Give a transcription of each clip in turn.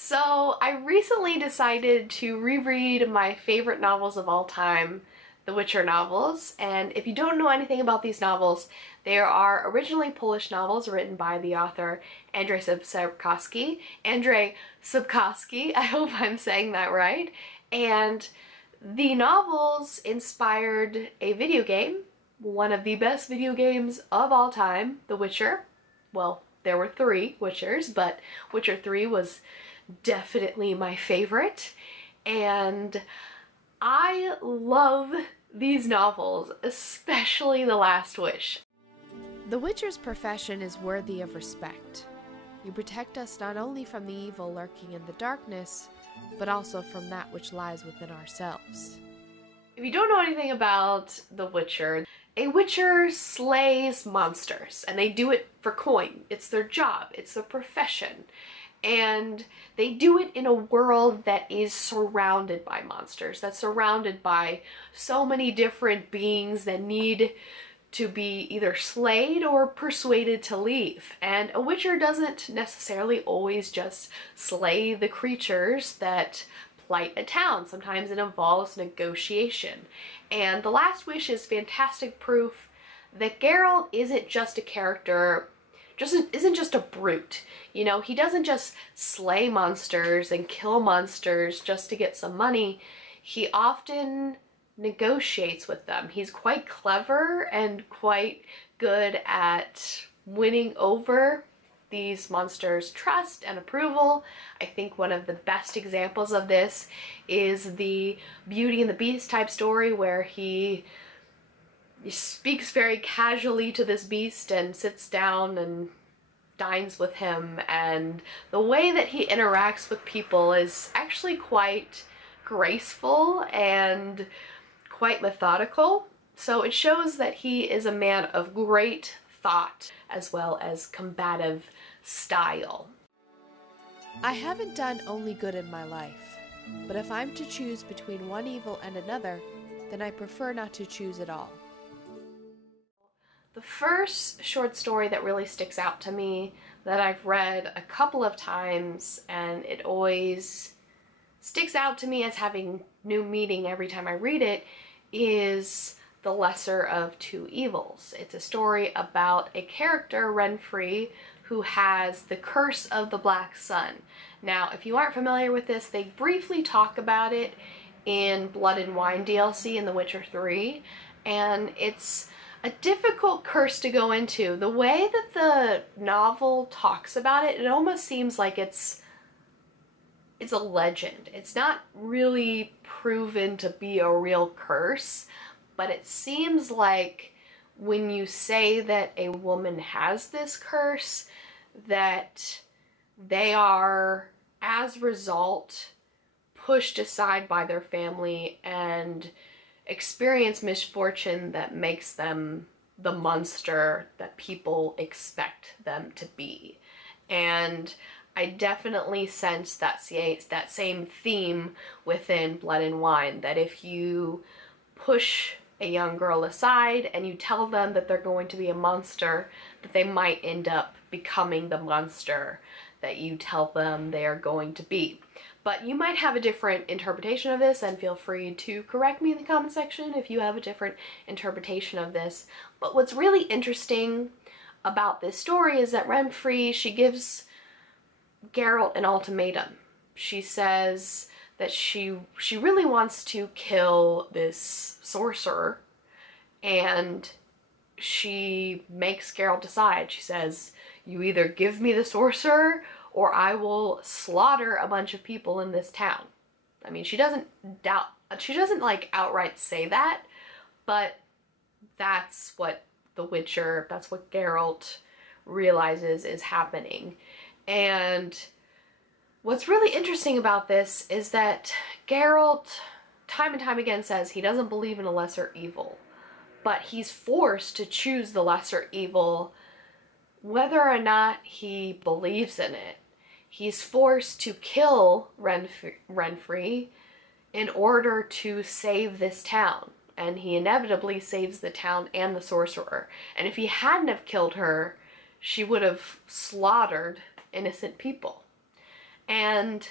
So I recently decided to reread my favorite novels of all time, the Witcher novels, and if you don't know anything about these novels, they are originally Polish novels written by the author Andrzej Sapkowski. I hope I'm saying that right. And the novels inspired a video game, one of the best video games of all time, The Witcher. Well, there were 3 Witchers, but Witcher 3 was definitely my favorite, and I love these novels, especially The Last Wish. The Witcher's profession is worthy of respect. You protect us not only from the evil lurking in the darkness, but also from that which lies within ourselves. If you don't know anything about The Witcher, a Witcher slays monsters, and they do it for coin. It's their job, it's their profession. And they do it in a world that is surrounded by monsters, that's surrounded by so many different beings that need to be either slayed or persuaded to leave. And a Witcher doesn't necessarily always just slay the creatures that plight a town. Sometimes it involves negotiation. And The Last Wish is fantastic proof that Geralt isn't just a character, isn't just a brute. You know, he doesn't just slay monsters and kill monsters just to get some money. He often negotiates with them. He's quite clever and quite good at winning over these monsters' trust and approval. I think one of the best examples of this is the Beauty and the Beast type story where he speaks very casually to this beast and sits down and dines with him, and the way that he interacts with people is actually quite graceful and quite methodical. So it shows that he is a man of great thought as well as combative style. I haven't done only good in my life, but if I'm to choose between one evil and another, then I prefer not to choose at all. The first short story that really sticks out to me, that I've read a couple of times, and it always sticks out to me as having new meaning every time I read it, is The Lesser of Two Evils. It's a story about a character, Renfri, who has the curse of the Black Sun. Now, if you aren't familiar with this, they briefly talk about it in Blood and Wine DLC in The Witcher 3, and it's a difficult curse to go into. The way that the novel talks about it, it almost seems like it's a legend. It's not really proven to be a real curse, but it seems like when you say that a woman has this curse, that they are, as a result, pushed aside by their family and experience misfortune that makes them the monster that people expect them to be. And I definitely sense that same theme within Blood and Wine, that if you push a young girl aside and you tell them that they're going to be a monster, that they might end up becoming the monster that you tell them they are going to be. But you might have a different interpretation of this, and feel free to correct me in the comment section if you have a different interpretation of this. But what's really interesting about this story is that Renfri, she gives Geralt an ultimatum. She says that she really wants to kill this sorcerer, and she makes Geralt decide. She says, you either give me the sorcerer or I will slaughter a bunch of people in this town. I mean, she doesn't like outright say that, but that's what that's what Geralt realizes is happening. And what's really interesting about this is that Geralt, time and time again, says he doesn't believe in a lesser evil, but he's forced to choose the lesser evil whether or not he believes in it. He's forced to kill Renfri in order to save this town, and he inevitably saves the town and the sorcerer. And if he hadn't have killed her, she would have slaughtered innocent people. And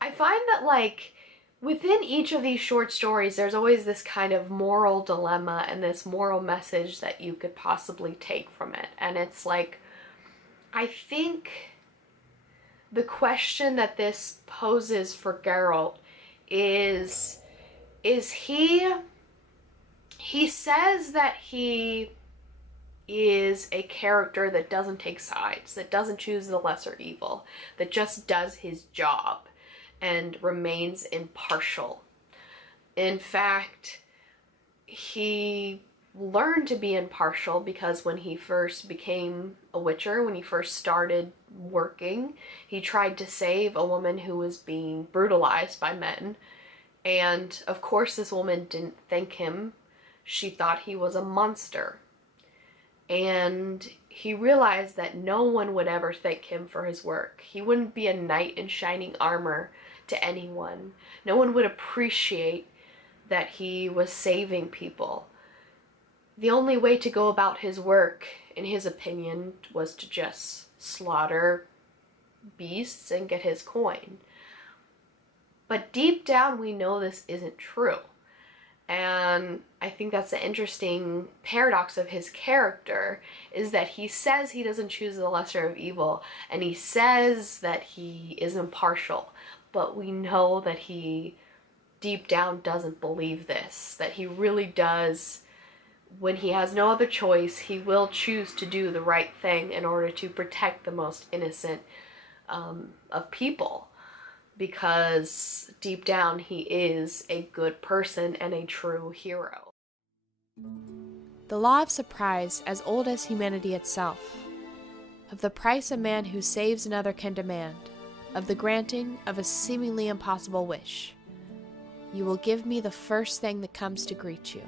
I find that, like, within each of these short stories, there's always this kind of moral dilemma and this moral message that you could possibly take from it. And it's like, I think the question that this poses for Geralt is he says that he is a character that doesn't take sides, that doesn't choose the lesser evil, that just does his job and remains impartial. In fact, he learned to be impartial because when he first became a witcher, when he first started working, he tried to save a woman who was being brutalized by men. And of course this woman didn't thank him. She thought he was a monster. And he realized that no one would ever thank him for his work. He wouldn't be a knight in shining armor to anyone. No one would appreciate that he was saving people. The only way to go about his work, in his opinion, was to just slaughter beasts and get his coin. But deep down we know this isn't true. And I think that's the interesting paradox of his character, is that he says he doesn't choose the lesser of evil, and he says that he is impartial, but we know that he deep down doesn't believe this, that he really does, when he has no other choice, he will choose to do the right thing in order to protect the most innocent of people. Because deep down he is a good person and a true hero. The law of surprise, as old as humanity itself, of the price a man who saves another can demand, of the granting of a seemingly impossible wish. You will give me the first thing that comes to greet you.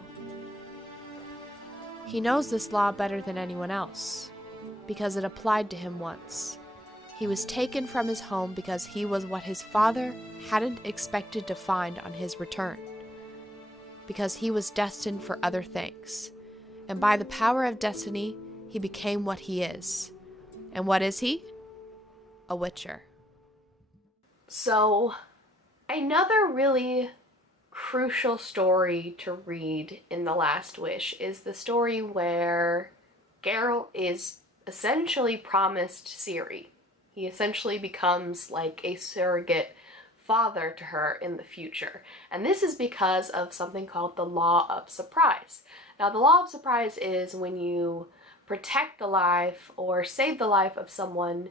He knows this law better than anyone else, because it applied to him once. He was taken from his home because he was what his father hadn't expected to find on his return. Because he was destined for other things. And by the power of destiny, he became what he is. And what is he? A witcher. So, another really crucial story to read in The Last Wish is the story where Geralt is essentially promised Ciri. He essentially becomes like a surrogate father to her in the future. And this is because of something called the law of surprise. Now, the law of surprise is when you protect the life or save the life of someone,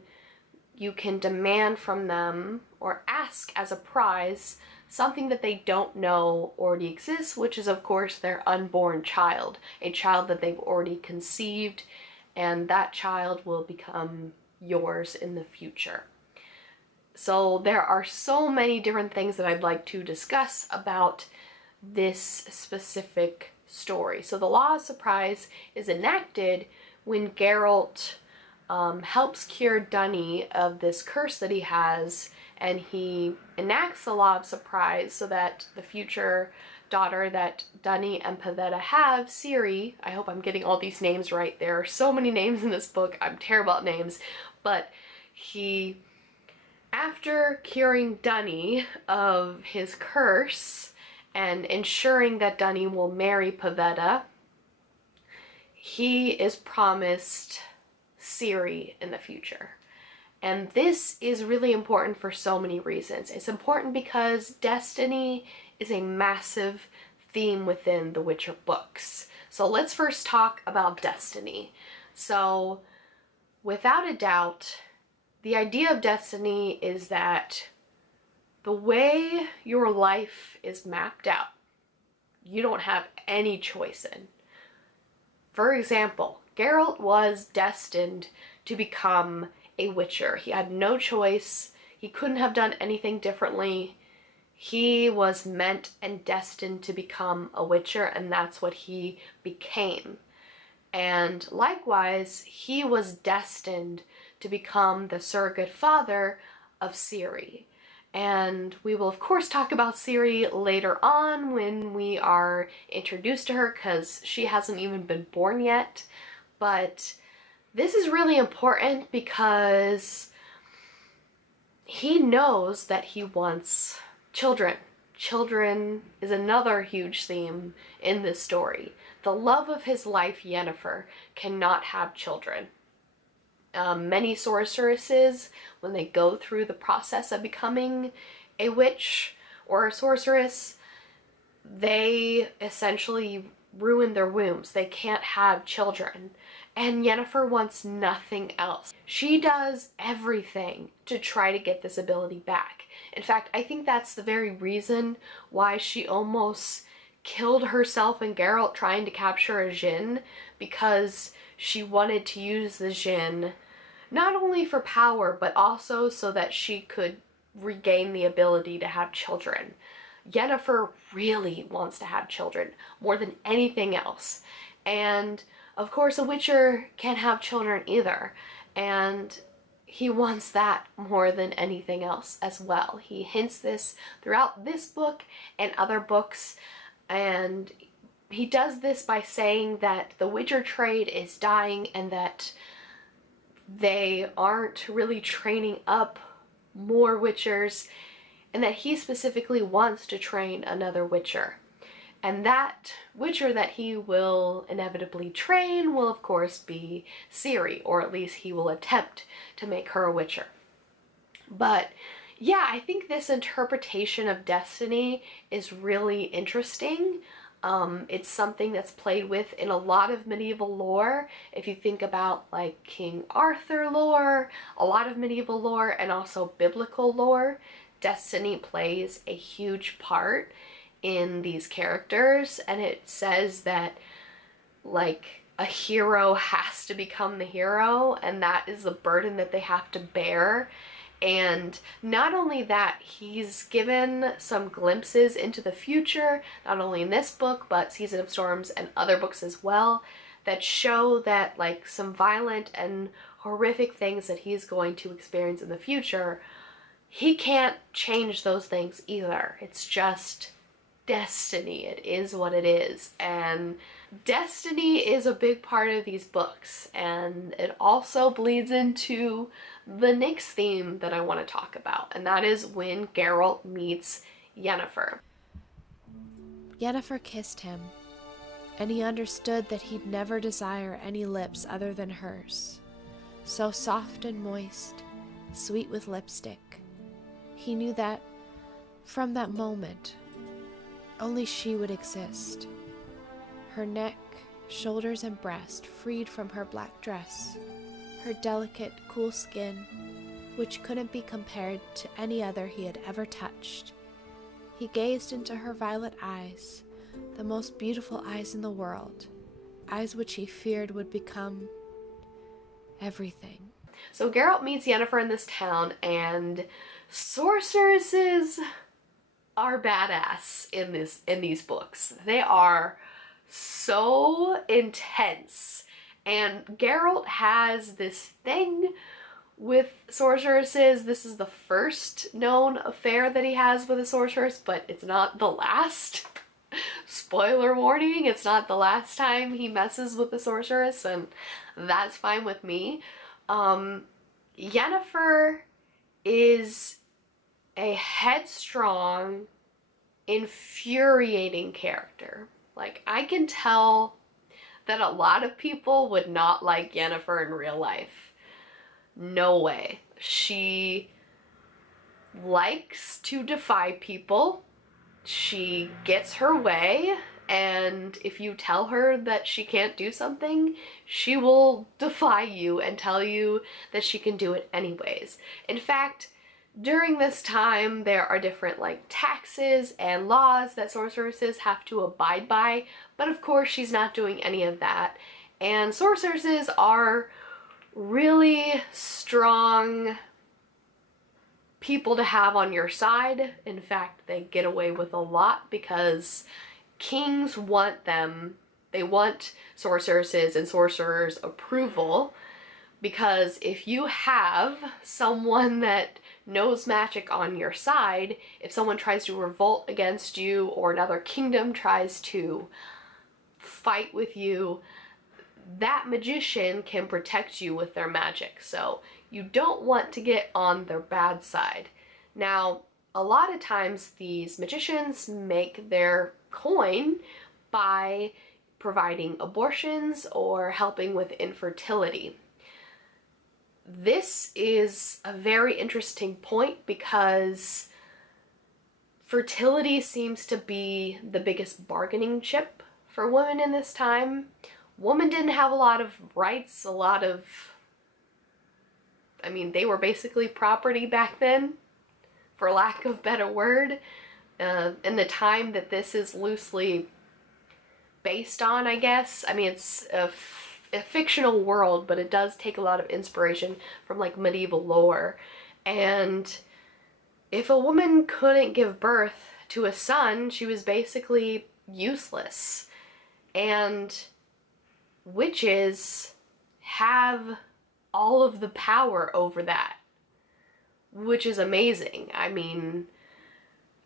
you can demand from them or ask as a prize something that they don't know already exists, which is of course their unborn child, a child that they've already conceived, and that child will become yours in the future. So there are so many different things that I'd like to discuss about this specific story. So the law of surprise is enacted when Geralt helps cure Dunny of this curse that he has, and he enacts the law of surprise so that the future daughter that Dunny and Pavetta have, Ciri, I hope I'm getting all these names right, there are so many names in this book, I'm terrible at names, but he, after curing Dunny of his curse and ensuring that Dunny will marry Pavetta, he is promised Ciri in the future. And this is really important for so many reasons. It's important because destiny is a massive theme within the Witcher books. So let's first talk about destiny. So without a doubt, the idea of destiny is that the way your life is mapped out, you don't have any choice in. For example, Geralt was destined to become a witcher. He had no choice. He couldn't have done anything differently. He was meant and destined to become a witcher, and that's what he became. And likewise, he was destined to become the surrogate father of Ciri. And we will of course talk about Ciri later on when we are introduced to her, because she hasn't even been born yet. But this is really important because he knows that he wants children. Children is another huge theme in this story. The love of his life, Yennefer, cannot have children. Many sorceresses, when they go through the process of becoming a witch or a sorceress, they essentially ruin their wombs. They can't have children. And Yennefer wants nothing else. She does everything to try to get this ability back. In fact, I think that's the very reason why she almost killed herself and Geralt trying to capture a djinn, because she wanted to use the djinn not only for power, but also so that she could regain the ability to have children. Yennefer really wants to have children more than anything else. And of course a witcher can't have children either. And he wants that more than anything else as well. He hints this throughout this book and other books. And he does this by saying that the witcher trade is dying and that they aren't really training up more witchers, and that he specifically wants to train another witcher. And that witcher that he will inevitably train will of course be Ciri, or at least he will attempt to make her a witcher. But yeah, I think this interpretation of destiny is really interesting. It's something that's played with in a lot of medieval lore. If you think about like King Arthur lore, a lot of medieval lore, and also biblical lore, destiny plays a huge part in these characters. And it says that like a hero has to become the hero, and that is the burden that they have to bear. And not only that, he's given some glimpses into the future, not only in this book, but Season of Storms and other books as well, that show that like some violent and horrific things that he's going to experience in the future, he can't change those things either. It's just destiny. It is what it is. And destiny is a big part of these books, and it also bleeds into the next theme that I want to talk about, and that is when Geralt meets Yennefer. Yennefer kissed him, and he understood that he'd never desire any lips other than hers, so soft and moist, sweet with lipstick. He knew that, from that moment, only she would exist. Her neck, shoulders, and breast freed from her black dress, her delicate, cool skin, which couldn't be compared to any other he had ever touched. He gazed into her violet eyes, the most beautiful eyes in the world, eyes which he feared would become everything. So Geralt meets Yennefer in this town, and sorceresses are badass in these books. They are so intense, and Geralt has this thing with sorceresses. This is the first known affair that he has with a sorceress, but it's not the last. Spoiler warning, it's not the last time he messes with a sorceress, and that's fine with me. Yennefer is a headstrong, infuriating character. Like, I can tell that a lot of people would not like Yennefer in real life. No way. She likes to defy people. She gets her way, and if you tell her that she can't do something, she will defy you and tell you that she can do it anyways. In fact, during this time, there are different like taxes and laws that sorceresses have to abide by, but of course she's not doing any of that. And sorceresses are really strong people to have on your side. In fact, they get away with a lot because kings want them. They want sorceresses and sorcerers' approval, because if you have someone that knows magic on your side, if someone tries to revolt against you or another kingdom tries to fight with you, that magician can protect you with their magic. So You don't want to get on their bad side. Now, a lot of times these magicians make their coin by providing abortions or helping with infertility. This is a very interesting point because fertility seems to be the biggest bargaining chip for women in this time. Women didn't have a lot of rights, they were basically property back then, for lack of a better word. In the time that this is loosely based on, I guess. I mean, it's a fictional world, but it does take a lot of inspiration from like medieval lore. And if a woman couldn't give birth to a son, she was basically useless. And witches have all of the power over that, which is amazing. I mean,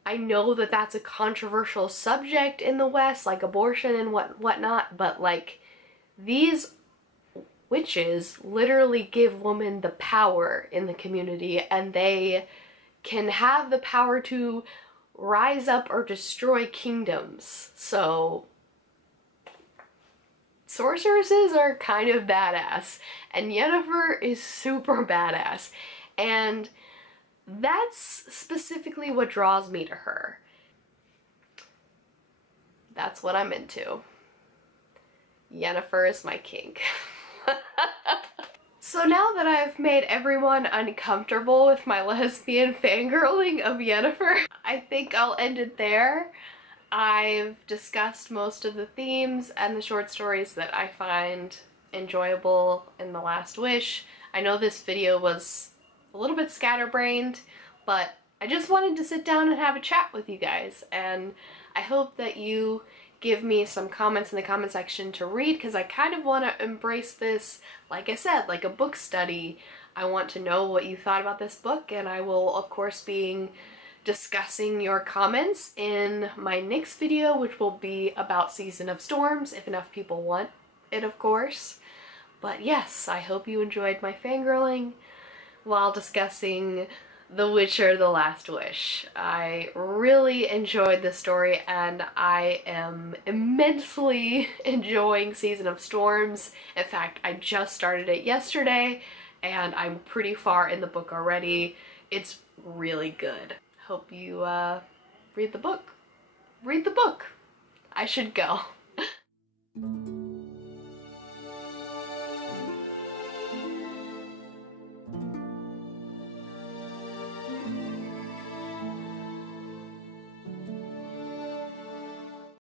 I know that that's a controversial subject in the West, like abortion and whatnot, but like these witches literally give women the power in the community, and they can have the power to rise up or destroy kingdoms. So sorceresses are kind of badass, and Yennefer is super badass, and that's specifically what draws me to her. That's what I'm into. Yennefer is my kink. So now that I've made everyone uncomfortable with my lesbian fangirling of Yennefer, I think I'll end it there. I've discussed most of the themes and the short stories that I find enjoyable in The Last Wish. I know this video was a little bit scatterbrained, but I just wanted to sit down and have a chat with you guys, and I hope that you give me some comments in the comment section to read, because I kind of want to embrace this, like I said, like a book study. I want to know what you thought about this book, and I will, of course, be discussing your comments in my next video, which will be about Season of Storms, if enough people want it, of course. But yes, I hope you enjoyed my fangirling while discussing The Witcher: The Last Wish. I really enjoyed this story, and I am immensely enjoying Season of Storms. In fact, I just started it yesterday, and I'm pretty far in the book already. It's really good. Hope you read the book. Read the book. I should go.